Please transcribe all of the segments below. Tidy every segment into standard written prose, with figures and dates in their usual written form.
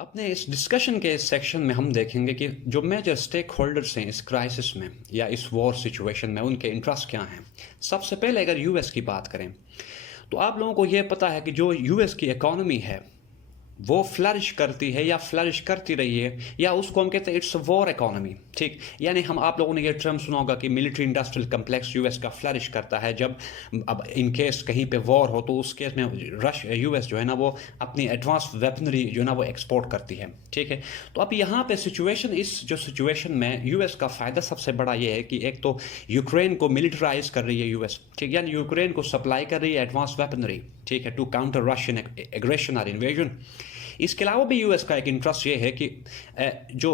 अपने इस डिस्कशन के इस सेक्शन में हम देखेंगे कि जो मेजर स्टेक होल्डर्स हैं इस क्राइसिस में या इस वॉर सिचुएशन में उनके इंटरेस्ट क्या हैं। सबसे पहले अगर यूएस की बात करें तो आप लोगों को ये पता है कि जो यूएस की इकोनॉमी है वो फ्लरिश करती है या फ्लरिश करती रही है, या उसको हम कहते हैं इट्स वॉर इकोनॉमी। ठीक, यानी हम आप लोगों ने ये टर्म सुना होगा कि मिलिट्री इंडस्ट्रियल कम्प्लेक्स यूएस का फ्लरिश करता है। जब अब इन केस कहीं पे वॉर हो तो उस केस में यूएस जो है ना वो अपनी एडवांस वेपनरी जो है ना वो एक्सपोर्ट करती है। ठीक है, तो अब यहाँ पे सिचुएशन, इस जो सिचुएशन में यूएस का फ़ायदा सबसे बड़ा ये है कि एक तो यूक्रेन को मिलिटराइज कर रही है यूएस। ठीक, यानी यूक्रेन को सप्लाई कर रही है एडवांस वेपनरी, ठीक है, टू काउंटर रशियन एग्रेशन और इन्वेजन। इसके अलावा भी यूएस का एक इंटरेस्ट ये है कि जो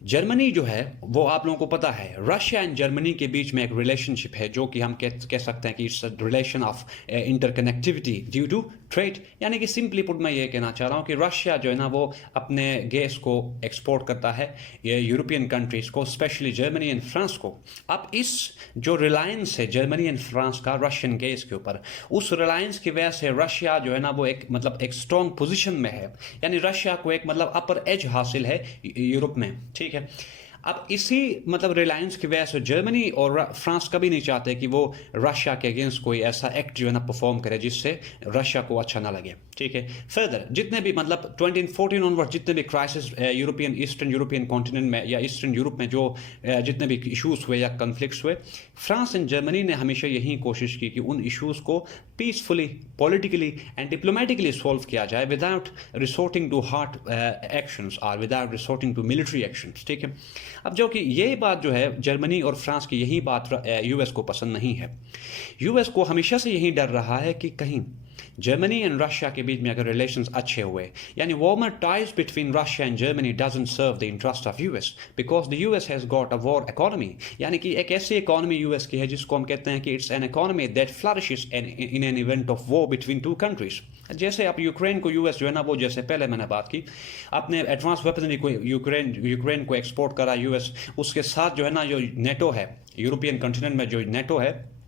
जर्मनी जो है वो आप लोगों को पता है रशिया एंड जर्मनी के बीच में एक रिलेशनशिप है जो कि हम कह सकते हैं कि it's relation of interconnectivity due to trade. यानी कि सिंपली पुट मैं ये कहना चाह रहा हूँ कि रशिया जो है ना वो अपने गैस को एक्सपोर्ट करता है यूरोपियन कंट्रीज़ को, स्पेशली जर्मनी एंड फ्रांस को। अब इस जो रिलायंस है जर्मनी एंड फ्रांस का रशियन गैस के ऊपर, उस रिलायंस की वजह से रशिया जो है ना वो एक एक स्ट्रॉन्ग पोजिशन में है। यानी रशिया को एक अपर एज हासिल है यूरोप में। ठीक है, अब इसी रिलायंस की वजह से जर्मनी और फ्रांस कभी नहीं चाहते कि वो रशिया के अगेंस्ट कोई ऐसा एक्ट जो है ना परफॉर्म करे जिससे रशिया को अच्छा ना लगे। ठीक है, फर्दर जितने भी 2014 ऑनवर्ड जितने भी crisis European eastern European continent में या ईस्टर्न यूरोप में जो जितने भी इशूज़ हुए या कन्फ्लिक्ट्स हुए, फ्रांस एंड जर्मनी ने हमेशा यही कोशिश की कि उन इशूज़ को peacefully, politically and diplomatically solve किया जाए without resorting to hard actions और without resorting to military actions. ठीक है, अब जो कि ये बात जो है जर्मनी और फ्रांस की यही बात यूएस को पसंद नहीं है। यूएस को हमेशा से यही डर रहा है कि कहीं जर्मनी एंड रशिया के बीच में अगर रिलेशंस अच्छे हुए, यानी warmer ties between Russia and Germany doesn't serve the interest of US because the US has got a war economy. यानी कि एक ऐसी इकोनॉमी यूएस की है जिसको हम कहते हैं कि it's an economy that flourishes in an event of war between two countries. जैसे आप यूक्रेन को यूएस जो है ना वो, जैसे पहले मैंने बात की, अपने एडवांस वेपनरी को यूक्रेन को एक्सपोर्ट करा यूएस, उसके साथ जो है ना जो नेटो है, यूरोपियन कॉन्टिनेंट में जो नेटो है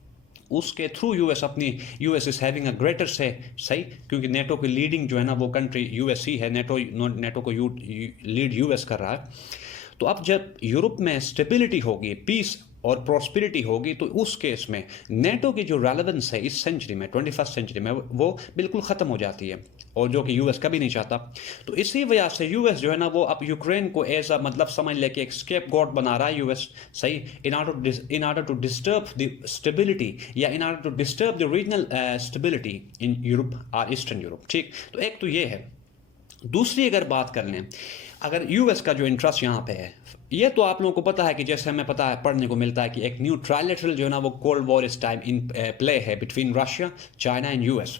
उसके through US is having a greater से, सही, क्योंकि नेटो की लीडिंग जो है ना वो कंट्री यूएस ही है, नेटो को लीड यूएस कर रहा है। तो अब जब यूरोप में स्टेबिलिटी होगी, पीस और प्रॉस्पेरिटी होगी, तो उस केस में नेटो की जो रेलेवेंस है इस सेंचुरी में, 21st सेंचुरी में, वो बिल्कुल ख़त्म हो जाती है, और जो कि यूएस कभी नहीं चाहता। तो इसी वजह से यूएस जो है ना वो अब यूक्रेन को एज अ समझ लेके एक स्केप गॉड बना रहा है यूएस, सही, in order to disturb the stability या in order to disturb the regional stability in Europe और ईस्टर्न यूरोप। ठीक, तो एक तो ये है। दूसरी अगर बात कर लें, अगर यूएस का जो इंटरेस्ट यहाँ पे है, ये तो आप लोगों को पता है कि जैसे हमें पता है, पढ़ने को मिलता है कि एक न्यू ट्राइलेटरल जो है ना वो कोल्ड वॉर इस टाइम इन प्ले है between Russia, China and US.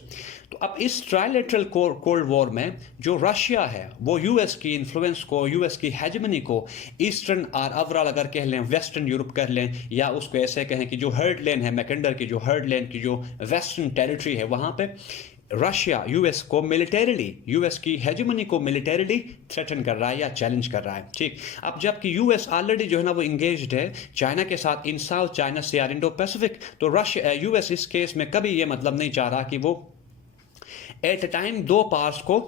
तो अब इस ट्राइलेटरल कोल्ड वॉर में जो रशिया है वो यूएस की इन्फ्लुएंस को, यूएस की हेजेमनी को यूएसटर्न और ओवरऑल अगर कह लें वेस्टर्न यूरोप कह लें, या उसको ऐसे कहें कि जो हर्ड लैंड है, मैकेंडर की जो हर्ड लैंड की जो वेस्टर्न टेरिटरी है, वहाँ पे रशिया यूएस को मिलिटरीली, यूएस की हेजेमनी को मिलिटरीली थ्रेटन कर रहा है या चैलेंज कर रहा है। ठीक, अब जबकि यूएस ऑलरेडी जो है ना वो इंगेज्ड है चाइना के साथ इन साउथ चाइना से और इंडो पैसिफिक, तो रशिया यूएस इस केस में कभी ये नहीं चाह रहा कि वो एट अ टाइम दो पार्ट्स को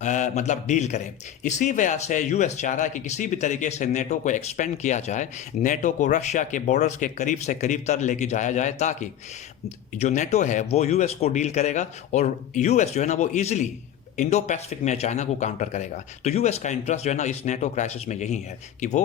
डील करें। इसी वजह से यूएस चाह रहा है कि किसी भी तरीके से नेटो को एक्सपेंड किया जाए, नेटो को रशिया के बॉर्डर्स के करीब से करीब तक लेके जाया जाए, ताकि जो नेटो है वो यूएस को डील करेगा और यूएस जो है ना वो इजीली इंडो पैसिफिक में चाइना को काउंटर करेगा। तो यूएस का इंटरेस्ट जो है ना इस नेटो क्राइसिस में यही है कि वो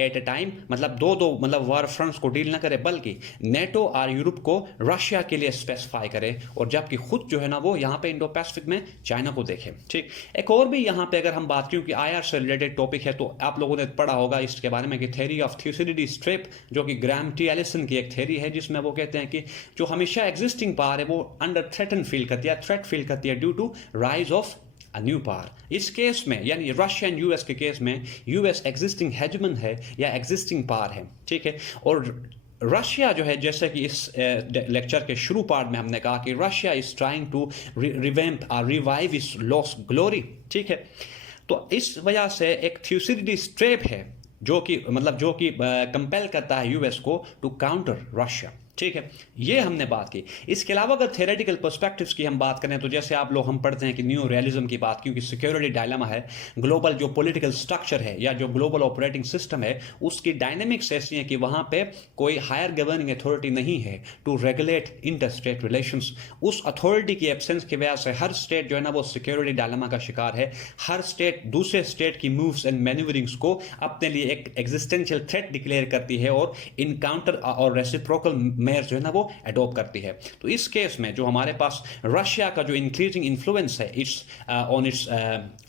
एट अ टाइम दो वार फ्रंट्स को डील ना करे, बल्कि नेटो और यूरोप को रशिया के लिए स्पेसिफाई करे, और जबकि खुद जो है ना वो यहाँ पे इंडो पैसिफिक में चाइना को देखे। ठीक, एक और भी यहाँ पे अगर हम बात, क्योंकि आईआर से रिलेटेड टॉपिक है, तो आप लोगों ने पढ़ा होगा इसके बारे में कि थ्योरी ऑफ थ्यूसिडिडीज ट्रैप, जो कि ग्राहम टी एलिसन की एक थ्योरी है, जिसमें वो कहते हैं कि जो हमेशा एग्जिस्टिंग पावर है वो अंडर थ्रेट फील करती है due to rise of a new power. इस केस में यानी रशिया एंड यूएस के केस में यूएस एग्जिस्टिंग हेजमन है या एग्जिस्टिंग पावर है। ठीक है, और रशिया जो है, जैसे कि इस लेक्चर के शुरू पार्ट में हमने कहा कि Russia is trying to revamp और रिवाइव इस लॉस्ट ग्लोरी। ठीक है, तो इस वजह से एक थ्यूसिडिडीज ट्रैप है जो कि कंपेल करता है यूएस को टू काउंटर रशिया। ठीक है, ये हमने बात की। इसके अलावा अगर थ्योरेटिकल पर्सपेक्टिव्स की हम बात करें तो जैसे आप लोग हम पढ़ते हैं कि न्यू रियलिज्म की बात, क्योंकि सिक्योरिटी डायलेमा है, ग्लोबल जो पॉलिटिकल स्ट्रक्चर है या जो ग्लोबल ऑपरेटिंग सिस्टम है उसकी डायनेमिक्स ऐसी है कि वहां पे कोई हायर गवर्निंग अथॉरिटी नहीं है to regulate inter state relations. उस अथॉरिटी की एब्सेंस की वजह से हर स्टेट जो है ना वो सिक्योरिटी डायलेमा का शिकार है। हर स्टेट दूसरे स्टेट की मूव्स एंड मैन्यूवरिंग्स को अपने लिए एक एग्जिस्टेंशियल थ्रेट डिक्लेयर करती है और इनकाउंटर और रेसिप्रोकल मेयर्स जो है ना वो अडॉप्ट करती है। तो इस केस में जो हमारे पास रशिया का जो इंक्रीजिंग इन्फ्लुएंस है इट्स ऑन इट्स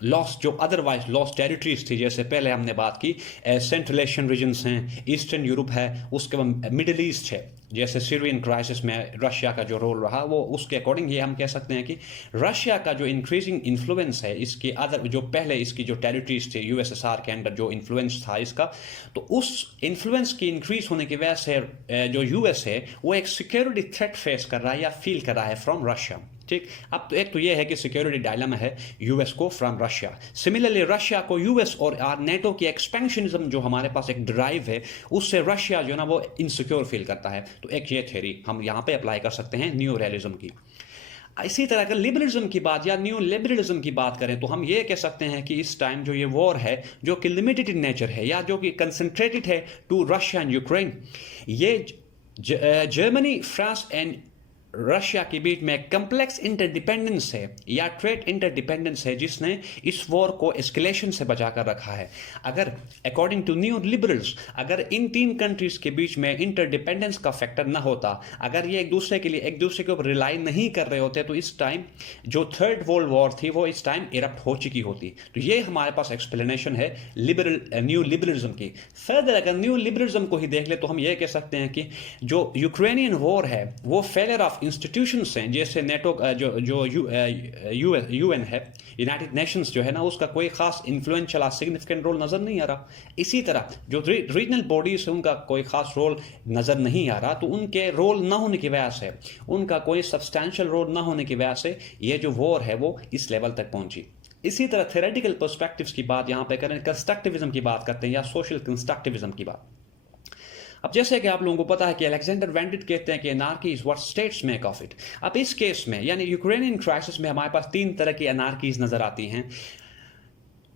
लॉस्ट जो अदरवाइज लॉस्ट टेरिटरीज थी, जैसे पहले हमने बात की सेंट्रल एशियन रीजन्स हैं, ईस्टर्न यूरोप है, उसके बाद मिडिल ईस्ट है, जैसे सीरियन क्राइसिस में रशिया का जो रोल रहा वो उसके अकॉर्डिंग ये हम कह सकते हैं कि रशिया का जो इंक्रीजिंग इन्फ्लुएंस है इसके अदर जो पहले इसकी जो टेरिटरीज थे यूएसएसआर के अंडर जो इन्फ्लुएंस था इसका, तो उस इन्फ्लुएंस की इंक्रीज होने की वजह से जो यूएस है वो एक सिक्योरिटी थ्रेट फेस कर रहा है या फील कर रहा है फ्रॉम रशिया। ठीक, अब तो एक तो ये है कि सिक्योरिटी डायलेमा है यूएस को फ्रॉम रशिया। सिमिलरली रशिया को यूएस और नेटो की एक्सपेंशनिज्म जो हमारे पास एक ड्राइव है उससे रशिया जो है ना वो इनसिक्योर फील करता है। तो एक ये थ्योरी हम यहाँ पे अप्लाई कर सकते हैं न्यू रियलिज्म की। इसी तरह अगर लिबरलिज्म की बात या न्यू लिबरलिज्म की बात करें तो हम ये कह सकते हैं कि इस टाइम जो ये वॉर है जो कि लिमिटेड इन नेचर है या जो कि कंसंट्रेटेड है टू रशिया एंड यूक्रेन, ये जर्मनी, फ्रांस एंड रशिया के बीच में कम्प्लेक्स इंटरडिपेंडेंस है या ट्रेड इंटरडिपेंडेंस है जिसने इस वॉर को एस्केलेशन से बचाकर रखा है। अगर अकॉर्डिंग टू न्यू लिबरल्स अगर इन तीन कंट्रीज के बीच में इंटरडिपेंडेंस का फैक्टर ना होता, अगर ये एक दूसरे के लिए एक दूसरे के ऊपर रिलाई नहीं कर रहे होते तो इस टाइम जो थर्ड वर्ल्ड वॉर थी वो इस टाइम इरप्ट हो चुकी होती। तो ये हमारे पास एक्सप्लेनेशन है न्यू लिबरलिज्म की। फर्दर अगर न्यू लिबरलिज्म को ही देख ले तो हम ये कह सकते हैं कि जो यूक्रेनियन वॉर है वो फेलियर ऑफ इंस्टीट्यूशंस हैं, जैसे नेटो जो यूएन है, यूनाइटेड नेशंस जो है ना उसका कोई खास इन्फ्लुएंशियल सिग्निफिकेंट रोल नजर नहीं आ रहा। इसी तरह जो रीजनल बॉडीज है उनका कोई खास रोल नजर नहीं आ रहा, तो उनके रोल ना होने की वजह से, उनका कोई सब्सटैंशियल रोल ना होने की वजह से ये जो वॉर है वो इस लेवल तक पहुंची। इसी तरह थ्योरेटिकल पर्सपेक्टिव्स की बात यहाँ पे करें, कंस्ट्रक्टिविज्म की बात करते हैं या सोशल कंस्ट्रक्टिविज्म की बात। अब जैसे कि आप लोगों को पता है कि अलेक्जेंडर वेंडिट कहते हैं कि anarchy is what states make of it. अब इस केस में यानी यूक्रेनियन क्राइसिस में हमारे पास तीन तरह की एनार्कीज नजर आती हैं।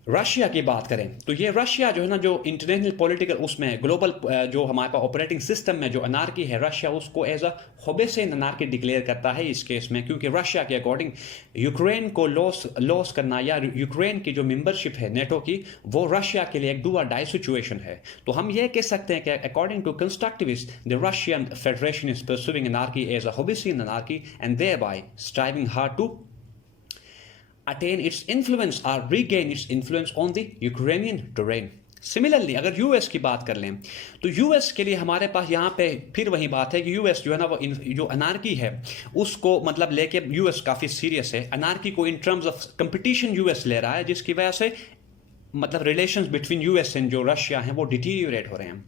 रशिया की बात करें तो ये रशिया जो है ना जो इंटरनेशनल पॉलिटिकल उसमें ग्लोबल जो हमारे पास ऑपरेटिंग सिस्टम में जो अनार्की है रशिया उसको as a Hobbesian anarchy declare करता है इस केस में, क्योंकि रशिया के अकॉर्डिंग यूक्रेन को लॉस करना या यूक्रेन की जो मेंबरशिप है नेटो की वो रशिया के लिए एक डू और डाई सिचुएशन है। तो हम ये कह सकते हैं कि according to constructivist the Russian Federation is pursuing anarchy as a Hobbesian anarchy and thereby striving hard to attain its influence or regain its influence on the Ukrainian terrain. Similarly अगर US की बात कर लें तो US के लिए हमारे पास यहाँ पे फिर वही बात है कि यूएस जो है ना वो जो अनार्की है उसको मतलब लेके यूएस काफ़ी सीरियस है। अनार्की को in terms of competition US ले रहा है जिसकी वजह से मतलब रिलेशंस बिटवीन यूएस एंड जो रशिया हैं वो डिटीरियोरेट हो रहे हैं।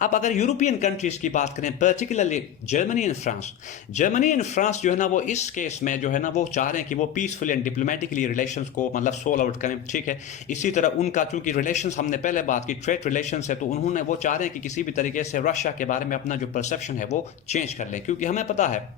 अब अगर यूरोपियन कंट्रीज की बात करें पर्टिकुलरली जर्मनी एंड फ्रांस जो है ना वो इस केस में जो है ना वो चाह रहे हैं कि वो पीसफुल एंड डिप्लोमेटिकली रिलेशंस को मतलब सोल्व आउट करें। ठीक है, इसी तरह उनका चूंकि रिलेशंस हमने पहले बात की ट्रेड रिलेशंस है तो उन्होंने वो चाह रहे हैं कि किसी भी तरीके से रशिया के बारे में अपना जो परसेप्शन है वो चेंज कर ले, क्योंकि हमें पता है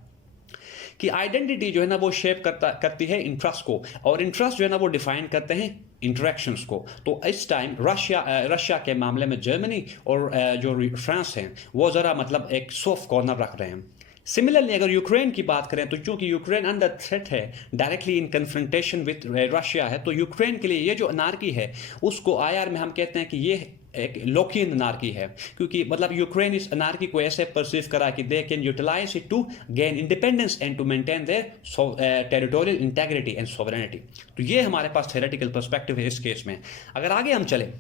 कि आइडेंटिटी जो है ना वो शेप करती है इंटरेस्ट को, और इंटरेस्ट जो है ना वो डिफाइन करते हैं इंटरेक्शंस को। तो इस टाइम रशिया के मामले में जर्मनी और जो फ्रांस हैं वो ज़रा मतलब एक सॉफ्ट कॉर्नर रख रहे हैं। सिमिलरली अगर यूक्रेन की बात करें तो चूंकि यूक्रेन अंडर थ्रेट है directly in confrontation with Russia है, तो यूक्रेन के लिए ये जो अनार्की है उसको आईआर में हम कहते हैं कि ये एक लोकियन अनार्की है, क्योंकि मतलब यूक्रेन इस अनार्की को ऐसे परसीव करा कि they can utilise it to gain independence and to maintain their territorial integrity and sovereignty. तो ये हमारे पास थ्योरेटिकल पर्सपेक्टिव है इस केस में। अगर आगे हम चले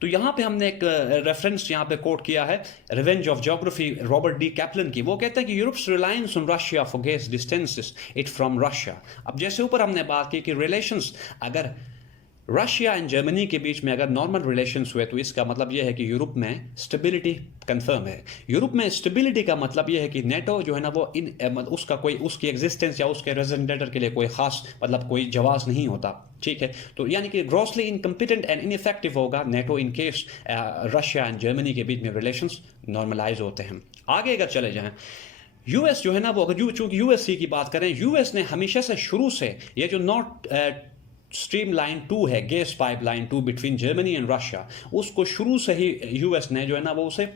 तो यहाँ पे हमने एक रेफरेंस यहाँ पे कोट किया है revenge of geography Robert D Kaplan की। वो कहता है कि Europe's reliance on Russia for gas distances it from Russia. अब जैसे ऊपर हमने बात की कि रिलेशंस अगर रशिया एंड जर्मनी के बीच में अगर नॉर्मल रिलेशंस हुए तो इसका मतलब यह है कि यूरोप में स्टेबिलिटी कंफर्म है। यूरोप में स्टेबिलिटी का मतलब यह है कि नेटो जो है ना वो उसका कोई उसकी एग्जिस्टेंस या उसके रेजिडेंटर के लिए कोई खास मतलब कोई जवाब नहीं होता, ठीक है। तो यानी कि ग्रॉसली इनकम्पिटेंट एंड इनइफेक्टिव होगा NATO in case Russia and Germany के बीच में रिलेशंस नॉर्मलाइज होते हैं। आगे अगर चले जाएं, यूएस जो है ना वो अगर चूंकि यूएससी की बात करें, यूएस ने हमेशा से शुरू से ये जो नॉर्थ स्ट्रीम लाइन 2 है, gas pipeline 2 between Germany and Russia, उसको शुरू से ही यूएस ने जो है ना वो उसे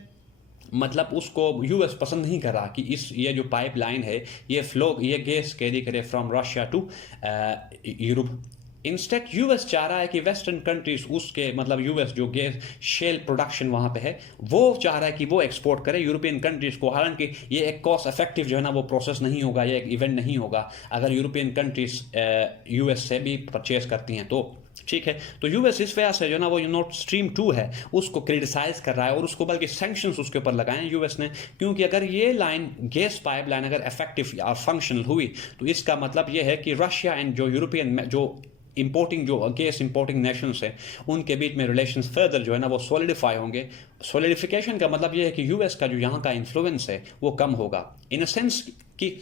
मतलब उसको यूएस पसंद नहीं करा कि ये जो पाइपलाइन है ये गैस कैरी करे from Russia to Europe. Instead US चाह रहा है कि वेस्टर्न कंट्रीज उसके मतलब यूएस जो गैस शेल प्रोडक्शन वहाँ पे है वो चाह रहा है कि वो एक्सपोर्ट करे यूरोपियन कंट्रीज को। हालांकि ये एक कॉस्ट इफेक्टिव जो है ना वो प्रोसेस नहीं होगा, ये एक इवेंट नहीं होगा अगर यूरोपियन कंट्रीज यूएस से भी परचेज करती हैं तो, ठीक है। तो यूएस इस वजह से जो ना वो नॉर्थ स्ट्रीम 2 है उसको क्रिटिसाइज कर रहा है और उसको बल्कि सैंक्शंस उसके ऊपर लगाए यूएस ने, क्योंकि अगर ये लाइन गैस पाइपलाइन अगर इफेक्टिव और फंक्शनल हुई तो इसका मतलब ये है कि रशिया एंड जो यूरोपियन जो गैस इंपोर्टिंग नेशंस है उनके बीच में रिलेशंस फर्दर जो है ना वो सॉलिडिफाई होंगे। सॉलिडिफिकेशन का मतलब ये है कि यूएस का जो यहाँ का इन्फ्लुएंस है वो कम होगा, इन अ सेंस कि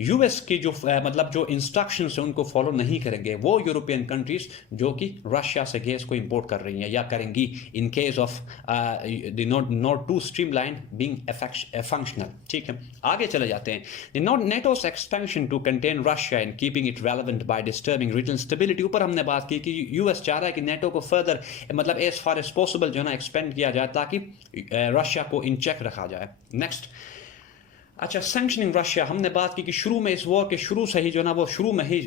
यूएस की जो मतलब जो इंस्ट्रक्शंस है उनको फॉलो नहीं करेंगे वो यूरोपियन कंट्रीज जो कि रशिया से गैस को इंपोर्ट कर रही हैं या करेंगी in case of the Nord 2 stream line being functional, ठीक है। आगे चले जाते हैं, the NATO's expansion to contain Russia and keeping it relevant by disturbing regional stability. ऊपर हमने बात की कि यूएस चाह रहा है कि नेटो को फर्दर मतलब एज फार एज पॉसिबल जो है ना एक्सपेंड किया जाए ताकि रशिया को इन चेक रखा जाए। नेक्स्ट, अच्छा, सैंक्शनिंग रशिया, हमने बात की कि शुरू में इस वॉर के शुरू से ही जो ना वो शुरू में ही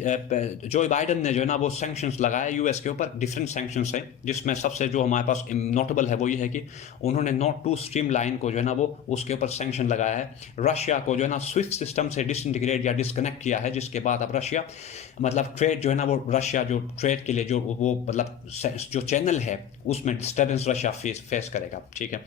जो बाइडन ने जो ना वो सैंक्शंस लगाए यूएस के ऊपर, डिफरेंट सैंक्शंस हैं जिसमें सबसे जो हमारे पास नोटेबल है वो ये है कि उन्होंने नॉर्थ 2 स्ट्रीम लाइन को जो है ना वो उसके ऊपर सैंक्शन लगाया है। रशिया को जो है ना स्विफ्ट सिस्टम से डिसइंटीग्रेट या डिस्कनेक्ट किया है, जिसके बाद अब रशिया मतलब ट्रेड जो है ना वो रशिया जो ट्रेड के लिए जो वो मतलब जो चैनल है उसमें डिस्टर्बेंस रशिया फेस करेगा, ठीक है।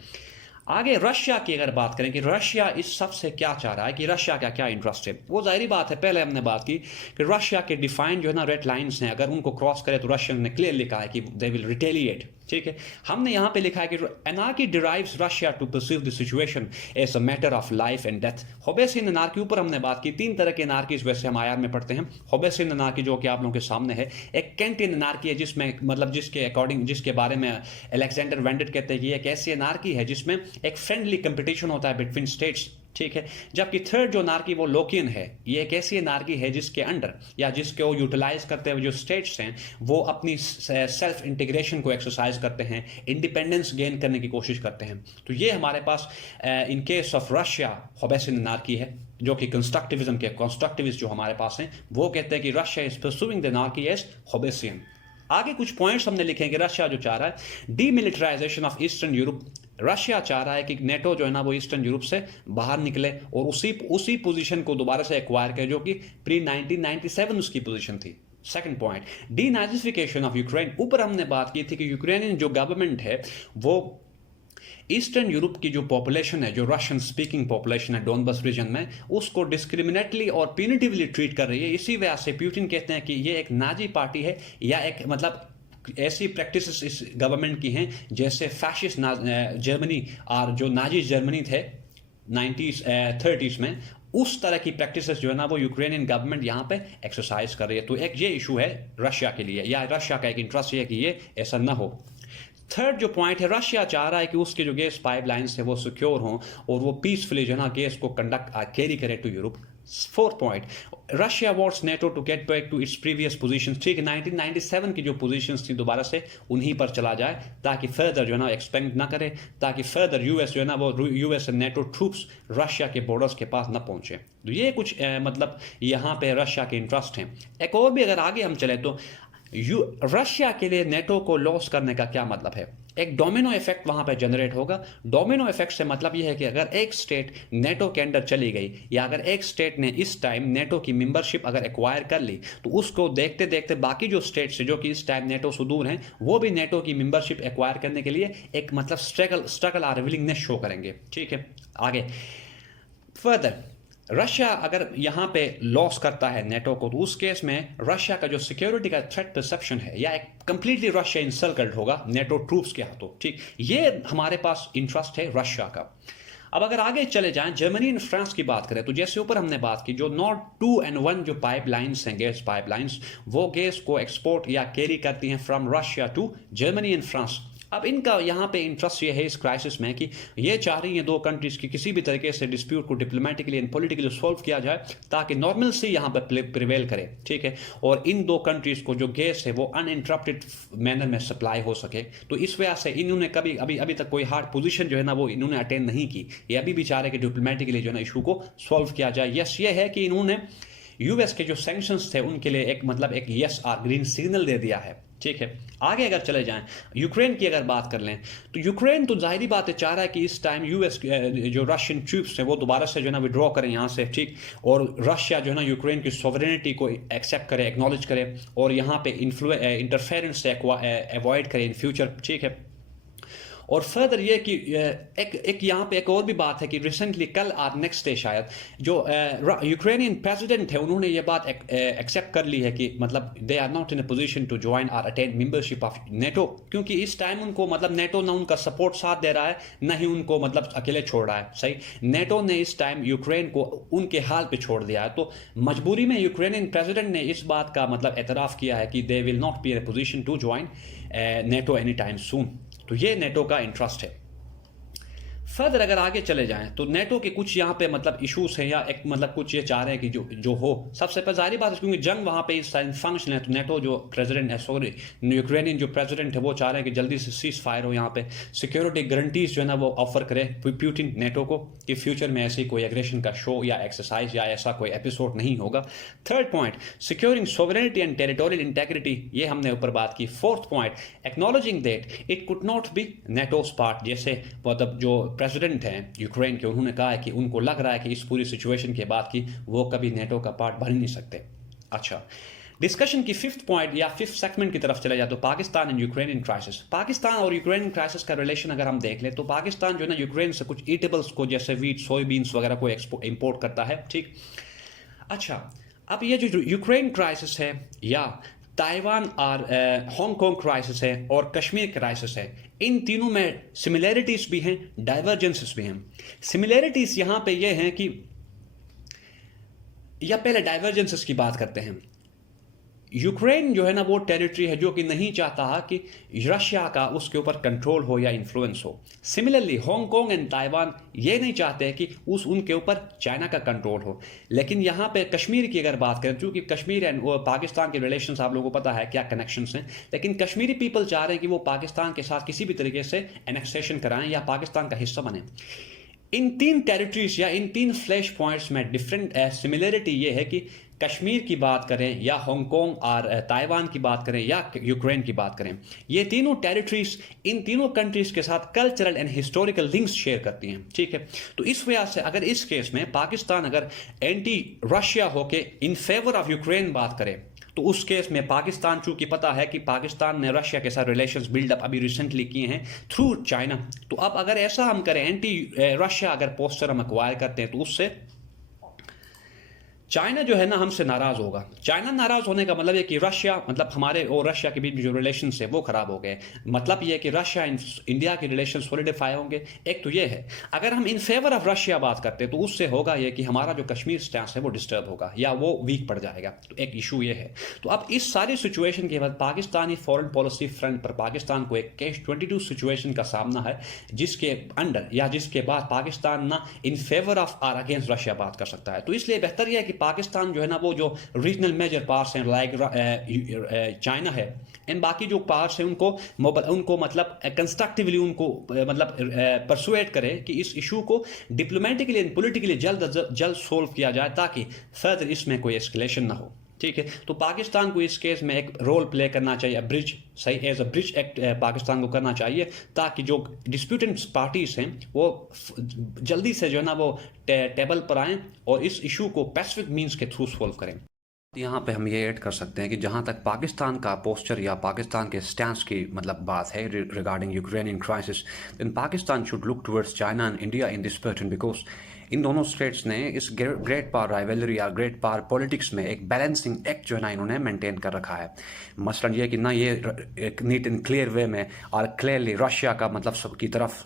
आगे रशिया की अगर बात करें कि रशिया इस सब से क्या चाह रहा है, कि रशिया का क्या इंटरेस्ट है, वो जाहिर बात है पहले हमने बात की कि रशिया के डिफाइंड जो है ना रेड लाइंस हैं, अगर उनको क्रॉस करे तो रशियन ने क्लियर लिखा है कि दे विल रिटेलिएट, ठीक है। हमने यहाँ पे लिखा है कि anarchy derives Russia to perceive the situation as a matter of life and death. Hobbesian anarchy ऊपर हमने बात की, 3 तरह के एनार्कीज वैसे हम आईआर में पढ़ते हैं। होबेसिन एनार्की जो कि आप लोगों के सामने है, एक कैंटिन एनार्की है जिसमें मतलब जिसके बारे में अलेक्जेंडर वेंडेट कहते हैं कि एक ऐसी एनार्की है जिसमें एक फ्रेंडली कंपटीशन होता है बिटवीन स्टेट्स, ठीक है। जबकि थर्ड जो नार्की वो लोकियन है, ये एक ऐसी नार्की है जिसके अंडर या जिसके वो यूटिलाइज करते हुए जो स्टेट्स हैं वो अपनी सेल्फ इंटीग्रेशन को एक्सरसाइज करते हैं, इंडिपेंडेंस गेन करने की कोशिश करते हैं। तो ये हमारे पास इन केस ऑफ रशिया होबेसिन नार्की है, जो कि कंस्ट्रक्टिविस्ट जो हमारे पास हैं वो कहते हैं कि Russia is pursuing the anarchy as Hobbesian. आगे कुछ पॉइंट्स हमने लिखे हैं कि रशिया जो चाह रहा है demilitarisation of eastern Europe. Russia चाह रहा है कि नेटो जो है ना वो ईस्टर्न यूरोप से बाहर निकले और उसी पोजीशन को दोबारा से एक्वायर करे जो कि प्री 1997 उसकी पोजीशन थी। Second point, denazification of Ukraine. ऊपर हमने बात की थी कि यूक्रेनियन जो गवर्नमेंट है वो ईस्टर्न यूरोप की जो पॉपुलेशन है, जो रशियन स्पीकिंग पॉपुलेशन है डोनबस रीजन में, उसको डिस्क्रिमिनेटली और पिनिटिवली ट्रीट कर रही है। इसी वजह से पुतिन कहते हैं कि ये एक नाजी पार्टी है या एक मतलब ऐसी प्रैक्टिसेस इस गवर्नमेंट की हैं जैसे फैशिस्ट जर्मनी और जो नाजी जर्मनी थे 30s में, उस तरह की प्रैक्टिसेस जो है ना वो यूक्रेनियन गवर्नमेंट यहाँ पे एक्सरसाइज कर रही है। तो एक ये इशू है रशिया के लिए, या रशिया का एक इंटरेस्ट ये है कि ये ऐसा ना हो। थर्ड जो पॉइंट है, रशिया चाह रहा है कि उसके जो गैस पाइपलाइंस है वो सिक्योर हों और वो पीसफुली जो है ना गैस को कैरी करे to Europe. Fourth point, Russia wants NATO to get back to its previous position. ठीक है, 1997 की जो पोजीशंस थी दोबारा से उन्हीं पर चला जाए ताकि फर्दर जो है ना एक्सपेंड ना करे, ताकि फर्दर यूएस जो है ना वो US and NATO troops Russia के बॉर्डर्स के पास ना पहुंचे। तो ये कुछ मतलब यहाँ पे रशिया के इंटरेस्ट हैं। एक और भी अगर आगे हम चले तो रशिया के लिए नेटो को लॉस करने का क्या मतलब है, एक डोमिनो इफेक्ट वहां पर जनरेट होगा। डोमिनो इफेक्ट से मतलब यह है कि अगर एक स्टेट नेटो के अंदर चली गई या अगर एक स्टेट ने इस टाइम नेटो की मेंबरशिप अगर एक्वायर कर ली तो उसको देखते देखते बाकी जो स्टेट्स जो कि इस टाइम नेटो से दूर हैं वो भी नेटो की मेंबरशिप एक्वायर करने के लिए एक मतलब स्ट्रगल और विलिंगनेस शो करेंगे। ठीक है, आगे फर्दर रशिया अगर यहाँ पे लॉस करता है नेटो को, तो उस केस में रशिया का जो सिक्योरिटी का थ्रेट परसेप्शन है, या एक कंप्लीटली रशिया इंसल्टेड होगा नेटो ट्रूप्स के हाथों। ठीक, ये हमारे पास इंटरेस्ट है रशिया का। अब अगर आगे चले जाएं, जर्मनी एंड फ्रांस की बात करें, तो जैसे ऊपर हमने बात की, जो नॉर्ड 2 एंड 1 जो पाइपलाइंस हैं, गैस पाइपलाइंस, वो गैस को एक्सपोर्ट या कैरी करती हैं from Russia to Germany and France. अब इनका यहाँ पे इंटरेस्ट ये है इस क्राइसिस में कि ये चाह रही हैं दो कंट्रीज की किसी भी तरीके से डिस्प्यूट को डिप्लोमेटिकली एंड पॉलिटिकली सॉल्व किया जाए, ताकि नॉर्मल से यहाँ पे प्रिवेल करे। ठीक है, और इन दो कंट्रीज को जो गैस है वो अनइंटरप्टेड मैनर में सप्लाई हो सके। तो इस वजह से इन्होंने कभी अभी तक कोई हार्ड पोजीशन जो है ना वो इन्होंने अटेंड नहीं की। ये अभी भी चाह रहे कि डिप्लोमेटिकली जो है ना इशू को सॉल्व किया जाए। यस, ये है कि इन्होंने यूएस के जो सैंक्शंस थे उनके लिए एक यस आर ग्रीन सिग्नल दे दिया है। ठीक है, आगे अगर चले जाएं, यूक्रेन की अगर बात कर लें, तो यूक्रेन तो जाहिर बात है चाह रहा है कि इस टाइम यूएस जो रशियन ट्रूप्स हैं वो दोबारा से जो है ना विड्रॉ करें यहाँ से। ठीक, और रशिया जो है ना यूक्रेन की सॉवरेनिटी को एक्सेप्ट करे, एक्नॉलेज करे, और यहाँ पे इंटरफेरेंस से अवॉइड करे इन फ्यूचर। ठीक है, और फर्दर ये कि एक यहाँ पे एक और भी बात है कि रिसेंटली कल और नेक्स्ट डे शायद जो यूक्रेनियन प्रेसिडेंट है उन्होंने ये बात एक्सेप्ट कर ली है कि मतलब they are not in a position to join और अटेंड मेंबरशिप ऑफ नेटो, क्योंकि इस टाइम उनको मतलब नेटो ना उनका सपोर्ट साथ दे रहा है, ना ही उनको मतलब अकेले छोड़ रहा है। सही, नेटो ने इस टाइम यूक्रेन को उनके हाल पे छोड़ दिया है। तो मजबूरी में यूक्रेनियन प्रेसिडेंट ने इस बात का मतलब एतराफ़ किया है कि they will not be in a position to join NATO any time soon. तो ये नेटो का इंटरेस्ट है। फर्दर अगर आगे चले जाएं, तो नेटो के कुछ यहाँ पे मतलब इश्यूज हैं, या एक मतलब कुछ ये चाह रहे हैं कि जो हो। सबसे पहले जाहिर बात है क्योंकि जंग वहाँ पे इस टाइम फंक्शन है, तो नेटो जो प्रेसिडेंट है, सॉरी यूक्रेनियन जो प्रेसिडेंट है, वो चाह रहे हैं कि जल्दी से सीज फायर हो, यहाँ पे सिक्योरिटी गारंटीज जो है ना वो ऑफर करे पुतिन नेटो को कि फ्यूचर में ऐसी कोई एग्रेशन का शो या एक्सरसाइज या ऐसा कोई एपिसोड नहीं होगा। Third point, securing sovereignty and territorial integrity, ये हमने ऊपर बात की। Fourth point, acknowledging that it could not be NATO's part, जैसे मतलब जो प्रेसिडेंट हैं यूक्रेन के, उन्होंने कहा है कि उनको लग रहा है कि इस पूरी सिचुएशन के बाद कि वो कभी नेटो का पार्ट बन ही नहीं सकते। अच्छा, डिस्कशन की फिफ्थ पॉइंट या फिफ्थ सेगमेंट की तरफ चला जाए, तो Pakistan and Ukraine in crisis. Pakistan और यूक्रेन क्राइसिस का रिलेशन अगर हम देख लें, तो पाकिस्तान जो है ना यूक्रेन से कुछ ईटेबल्स को जैसे वीट, सोयाबीन्स वगैरह को इंपोर्ट करता है। ठीक, अच्छा, अब ये जो यूक्रेन क्राइसिस है, या ताइवान और हांगकांग क्राइसिस है, और कश्मीर क्राइसिस है, इन तीनों में सिमिलैरिटीज भी हैं, डाइवर्जेंसेस भी हैं। सिमिलैरिटीज यहाँ पे ये हैं कि, या पहले डाइवर्जेंसेस की बात करते हैं। यूक्रेन जो है ना वो टेरिटरी है जो कि नहीं चाहता कि रशिया का उसके ऊपर कंट्रोल हो या इन्फ्लुएंस हो। सिमिलरली हांगकांग एंड ताइवान ये नहीं चाहते कि उनके ऊपर चाइना का कंट्रोल हो। लेकिन यहाँ पे कश्मीर की अगर बात करें, क्योंकि कश्मीर एंड पाकिस्तान के रिलेशंस आप लोगों को पता है क्या कनेक्शंस हैं, लेकिन कश्मीरी पीपल चाह रहे हैं कि वो पाकिस्तान के साथ किसी भी तरीके से एनेक्सेशन कराएं या पाकिस्तान का हिस्सा बने। इन तीन टेरिटरीज या इन तीन फ्लैश पॉइंट्स में डिफरेंट सिमिलरिटी ये है कि कश्मीर की बात करें, या हांगकांग और ताइवान की बात करें, या यूक्रेन की बात करें, ये तीनों टेरिटरीज इन तीनों कंट्रीज के साथ cultural and historical links share करती हैं। ठीक है, तो इस वजह से अगर इस केस में पाकिस्तान अगर एंटी रशिया होके इन फेवर ऑफ यूक्रेन बात करे, तो उस केस में पाकिस्तान, चूंकि पता है कि पाकिस्तान ने रशिया के साथ रिलेशंस बिल्डअप अभी रिसेंटली किए हैं थ्रू चाइना, तो अब अगर ऐसा हम करें, एंटी रशिया अगर पोस्टर हम एक्वायर करते हैं, तो उससे चाइना जो है ना हमसे नाराज होगा। चाइना नाराज होने का मतलब है कि रशिया, मतलब हमारे और रशिया के बीच जो रिलेशन है वो खराब हो गए। मतलब ये है कि रशिया इंडिया के रिलेशन सॉलिडिफाई होंगे। एक तो ये है, अगर हम इन फेवर ऑफ रशिया बात करते हैं, तो उससे होगा ये कि हमारा जो कश्मीर स्टैंस है वो डिस्टर्ब होगा या वो वीक पड़ जाएगा। तो एक इशू ये है। तो अब इस सारी सिचुएशन के बाद पाकिस्तानी फॉरेन पॉलिसी फ्रंट पर पाकिस्तान को एक Catch-22 सिचुएशन का सामना है, जिसके अंडर या जिसके बाद पाकिस्तान ना इन फेवर ऑफ और अगेंस्ट रशिया बात कर सकता है। तो इसलिए बेहतर यह है कि पाकिस्तान जो है ना वो जो रीजनल मेजर पावर्स हैं लाइक चाइना है, इन बाकी जो पावर्स हैं उनको मतलब कंस्ट्रक्टिवली उनको मतलब परसुएट करे कि इस इशू को डिप्लोमेटिकली एंड पॉलिटिकली जल्द सोल्व किया जाए, ताकि फर्दर इसमें कोई एस्केलेशन ना हो। ठीक है, तो पाकिस्तान को इस केस में एक रोल प्ले करना चाहिए, ब्रिज सही as a bridge act Pakistan को करना चाहिए, ताकि जो डिस्प्यूटेड पार्टीज हैं वो जल्दी से जो है ना वो टेबल पर आएँ और इस इशू को पैसिफिक मीन्स के थ्रू सोल्व करें। यहाँ पे हम ये ऐड कर सकते हैं कि जहाँ तक पाकिस्तान का पोस्चर या पाकिस्तान के स्टैंस की मतलब बात है regarding Ukrainian crisis, then Pakistan should look towards China and India in this person, because in दोनों स्टेट्स ने इस ग्रेट पावर राइवलरी या ग्रेट पावर पॉलिटिक्स में एक बैलेंसिंग एक्ट जो है ना इन्होंने मेंटेन कर रखा है। मसलन ये कि ना ये एक नीट एंड क्लियर वे में और क्लियरली रशिया का मतलब की तरफ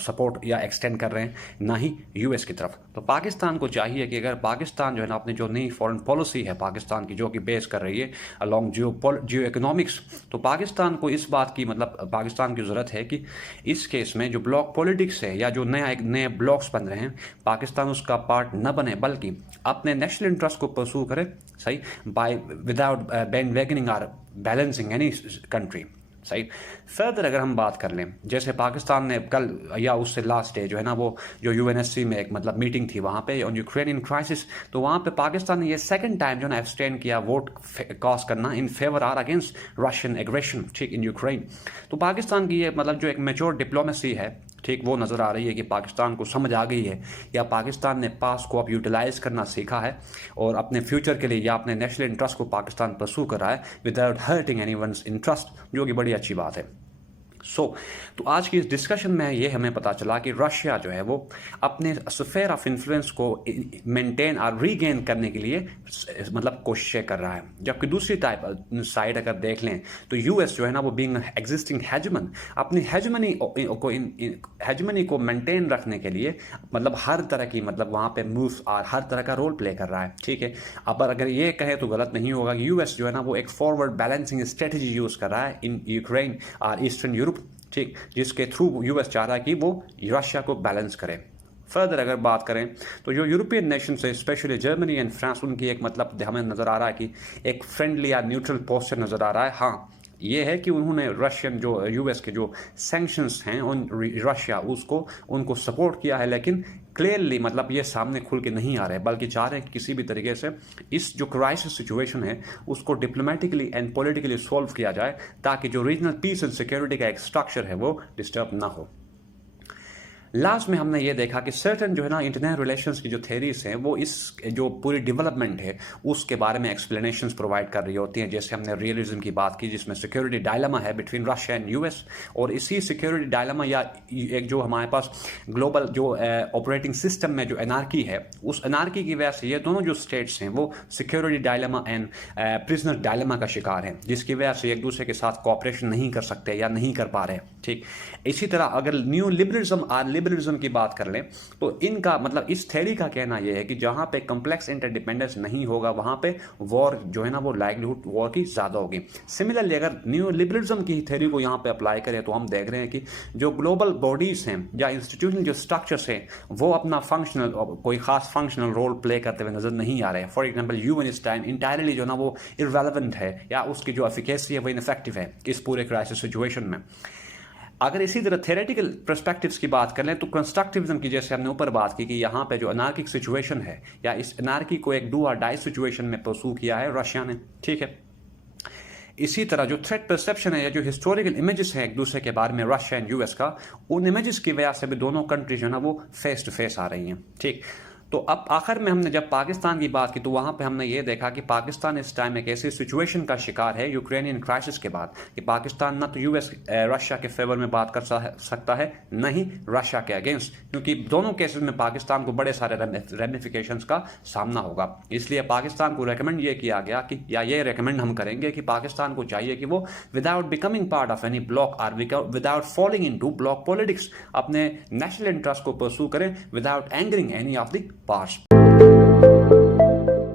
सपोर्ट या एक्सटेंड कर रहे हैं, ना ही यूएस की तरफ। तो पाकिस्तान को चाहिए कि अगर पाकिस्तान जो है ना अपनी जो नई फॉरेन पॉलिसी है पाकिस्तान की, जो कि बेस कर रही है अलॉन्ग जियो इकोनॉमिक्स, तो पाकिस्तान को इस बात की मतलब पाकिस्तान की ज़रूरत है कि इस केस में जो ब्लॉक पॉलिटिक्स है या जो नए ब्लॉक्स बन रहे हैं, पाकिस्तान उसका पार्ट न बने बल्कि अपने नेशनल इंटरेस्ट को परसू करे, सही, बाय विदाउट बैंडवैगनिंग और बैलेंसिंग एनी कंट्री, सही। फर्दर अगर हम बात कर लें, जैसे पाकिस्तान ने कल या उससे लास्ट डे जो है ना वो जो यूएनएससी में एक मतलब मीटिंग थी वहाँ पे ऑन यूक्रेनियन क्राइसिस, तो वहाँ पे पाकिस्तान ने ये सेकंड टाइम जो है ना एब्सटेन किया वोट कास्ट करना in favour or against Russian aggression, ठीक, इन यूक्रेन। तो पाकिस्तान की ये मतलब जो एक मैच्योर डिप्लोमेसी है, ठीक, वो नज़र आ रही है कि पाकिस्तान को समझ आ गई है या पाकिस्तान ने पास को अब यूटिलाइज़ करना सीखा है और अपने फ्यूचर के लिए या अपने नेशनल इंटरेस्ट को पाकिस्तान परसू कर रहा है विदाउट हर्टिंग एनीवन्स इंटरेस्ट, जो कि बड़ी अच्छी बात है। तो आज की इस डिस्कशन में ये हमें पता चला कि रशिया जो है वो अपने स्फीयर ऑफ इन्फ्लुएंस को मेंटेन और रीगेन करने के लिए मतलब कोशिशें कर रहा है, जबकि दूसरी साइड अगर देख लें तो यूएस जो है ना वो बीइंग एग्जिस्टिंग हेजमन अपनी हेजमनी को मेंटेन रखने के लिए मतलब हर तरह की मतलब वहाँ पे मूव्स और हर तरह का रोल प्ले कर रहा है, ठीक है। अब अगर ये कहे तो गलत नहीं होगा कि यूएस जो है ना वो एक फॉरवर्ड बैलेंसिंग स्ट्रेटजी यूज़ कर रहा है इन यूक्रेन और ईस्टर्न यूरोप, ठीक, जिसके थ्रू यूएस चाह रहा है कि वो रशिया को बैलेंस करे। फर्दर अगर बात करें तो जो यूरोपियन नेशन है स्पेशली जर्मनी एंड फ्रांस, उनकी एक मतलब हमें नज़र आ रहा है कि एक फ्रेंडली या न्यूट्रल पोस्चर नज़र आ रहा है। हाँ, ये है कि उन्होंने रशियन जो यूएस के जो सैंक्शंस हैं उन रशिया उनको सपोर्ट किया है, लेकिन क्लियरली मतलब ये सामने खुल के नहीं आ रहे, बल्कि चाह रहे हैं कि किसी भी तरीके से इस जो क्राइसिस सिचुएशन है उसको डिप्लोमेटिकली एंड पॉलिटिकली सॉल्व किया जाए ताकि जो रीजनल पीस एंड सिक्योरिटी का एक स्ट्रक्चर है वो डिस्टर्ब ना हो। लास्ट में हमने ये देखा कि सर्टन जो है ना इंटरनेशनल रिलेशंस की जो थेरीज हैं वो इस जो पूरी डेवलपमेंट है उसके बारे में एक्सप्लेनेशंस प्रोवाइड कर रही होती हैं। जैसे हमने रियलिज्म की बात की जिसमें सिक्योरिटी डायलेमा है बिटवीन रशिया एंड यूएस, और इसी सिक्योरिटी डायलेमा या एक जो हमारे पास ग्लोबल जो ऑपरेटिंग सिस्टम में जो एनार्की है, उस एनार्की की वजह से ये दोनों जो स्टेट्स हैं वो security dilemma and prisoner dilemma का शिकार हैं, जिसकी वजह से एक दूसरे के साथ कोऑपरेशन नहीं कर सकते या नहीं कर पा रहे, ठीक। इसी तरह अगर न्यू लिबरलिज्म की बात कर लें तो इनका मतलब इस थ्योरी का कहना यह है कि जहां पे कॉम्प्लेक्स इंटरडिपेंडेंस नहीं होगा वहां पे वॉर जो है ना वो लाइवलीहुड वॉर की ज्यादा होगी। सिमिलरली अगर न्यू लिबरलिज्म की थ्योरी को यहां पे अप्लाई करें तो हम देख रहे हैं कि जो ग्लोबल बॉडीज हैं या इंस्टीट्यूशनल जो स्ट्रक्चर्स हैं वो अपना फंक्शनल कोई खास फंक्शनल रोल प्ले करते हुए नजर नहीं आ रहे हैं। फॉर एग्जाम्पल यूएन इस टाइम इंटायरली जो ना वो इररेलेवेंट है या उसकी जो एफिकेसी है वो इनफेक्टिव है इस पूरे क्राइसिस सिचुएशन में। अगर इसी तरह थेरेटिकल पर्सपेक्टिव्स की बात कर लें तो कंस्ट्रक्टिविज्म की जैसे हमने ऊपर बात की कि यहाँ पे जो अनार्किक सिचुएशन है या इस अनार्की को एक डू और डाई सिचुएशन में परसू किया है रशिया ने, ठीक है। इसी तरह जो थ्रेट परसेप्शन है या जो हिस्टोरिकल इमेजेस हैं एक दूसरे के बारे में रशिया एंड यूएस का, उन इमेजेस की वजह से भी दोनों कंट्री जो है ना वो फेस टू फेस आ रही हैं, ठीक। तो अब आखिर में हमने जब पाकिस्तान की बात की तो वहाँ पे हमने ये देखा कि पाकिस्तान इस टाइम एक ऐसी सिचुएशन का शिकार है यूक्रेनियन क्राइसिस के बाद कि पाकिस्तान ना तो यूएस रशिया के फेवर में बात कर सकता है न ही रशिया के अगेंस्ट, क्योंकि दोनों केसेस में पाकिस्तान को बड़े सारे रेमिफिकेशंस का सामना होगा। इसलिए पाकिस्तान को रेकमेंड ये किया गया कि या ये रेकमेंड हम करेंगे कि पाकिस्तान को चाहिए कि वो without becoming part of any bloc और without falling into bloc politics अपने नेशनल इंटरेस्ट को परसू करें without angering any of the parts.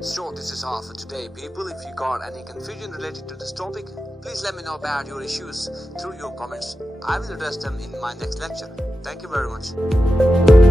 So this is all for today, people. If you got any confusion related to this topic, please let me know about your issues through your comments. I will address them in my next lecture. Thank you very much.